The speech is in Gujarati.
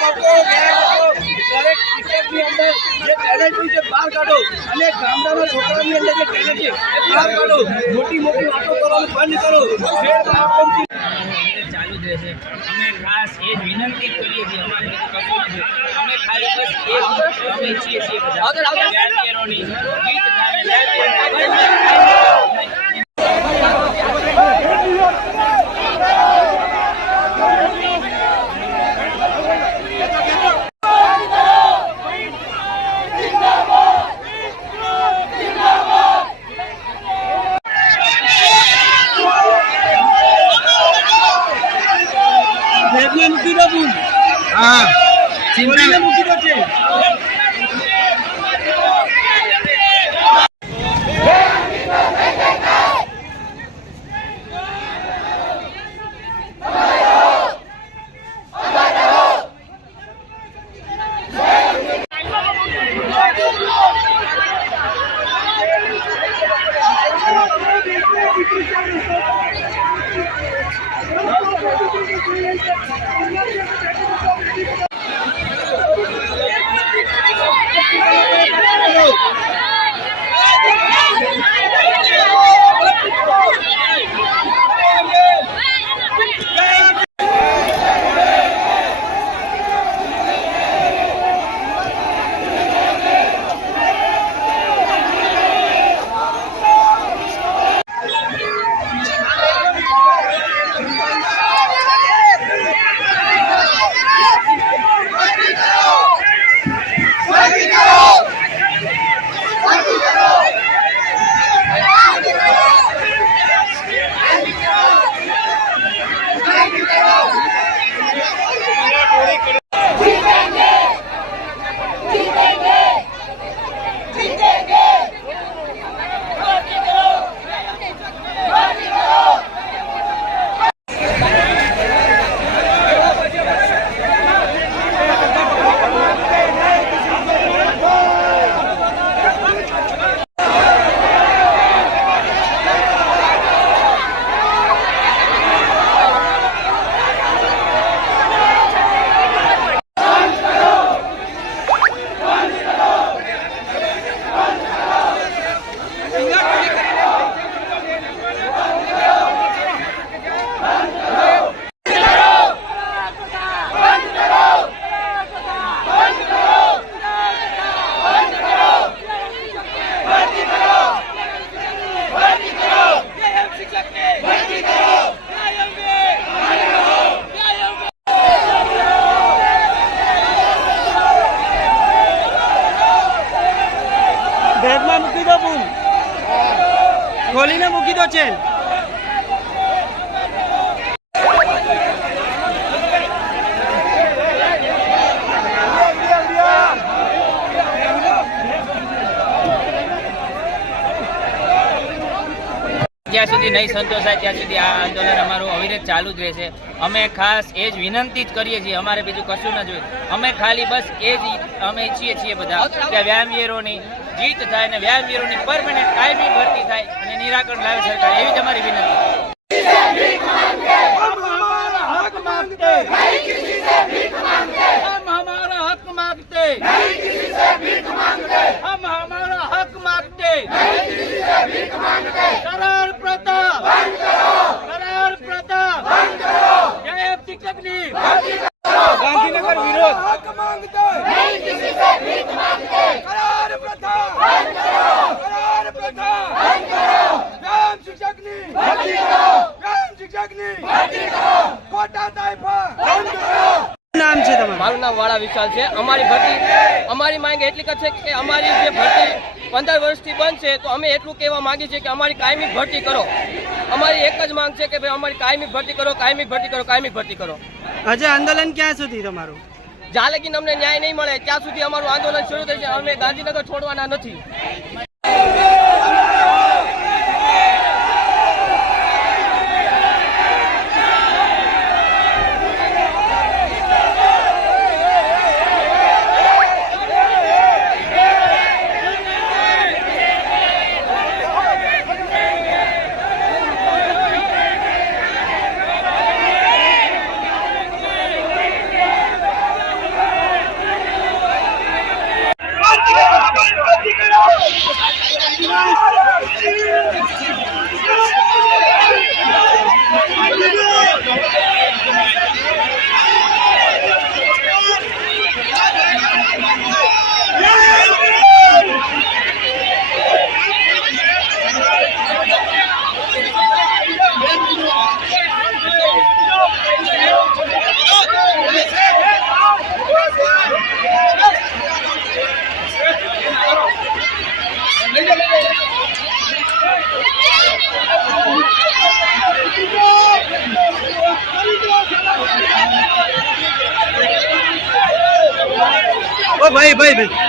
તકો દરેક ટીચરની અંદર જે ટેલેન્ટ છે બહાર કાઢો અને ગામડાના છોકરાની અંદર જે ટેલેન્ટ છે એ બહાર કાઢો મોટી મોટી વાતો કરવાનું બંધ કરો ચાલુ જ રહેશે. અમે ખાસ એ જ વિનંતી કરીએ છીએ અમારે કશું નથી. અમે ખાલી બસ એ છીએ બધા ভেবলে মুক্তি বাবু হ্যাঁ। চিন্তা মুক্তি আছে I'm not going to chain જ્યાં સુધી નહીં સંતોષાય, ત્યાં સુધી આ આંદોલન અમારું અવિરત ચાલુ જ રહેશે. અમે ખાસ એ જ વિનંતી જ કરીએ છીએ, અમારે બીજું કશું ન જોઈએ. અમે ખાલી બસ એ જ અમે ઈચ્છીએ છીએ બધા કે વ્યાયામવીરોની જીત થાય અને વ્યાયામવીરોની પરમનન્ટ કાયમી ભરતી થાય અને નિરાકરણ લાવે સરકાર, એવી તમારી વિનંતી. નામ વાળા વિશાલ છે. અમારી ભરતી અમારી માંગ એટલી છે કે અમારી જે ભરતી પંદર વર્ષથી બંધ છે તો અમે એટલું કહેવા માંગીએ છીએ કે અમારી કાયમી ભરતી કરો. અમારી એક જ માંગ છે કે ભાઈ અમારી કાયમી ભરતી કરો કાયમી ભરતી કરો કાયમી ભરતી કરો. હજે આંદોલન ક્યાં સુધી તમારું? જ્યાં લગીને અમને ન્યાય નહીં મળે ત્યાં સુધી અમારું આંદોલન શરૂ થશે અમે ગાંધીનગર છોડવાના નથી. ભાઈ ભાઈ ભાઈ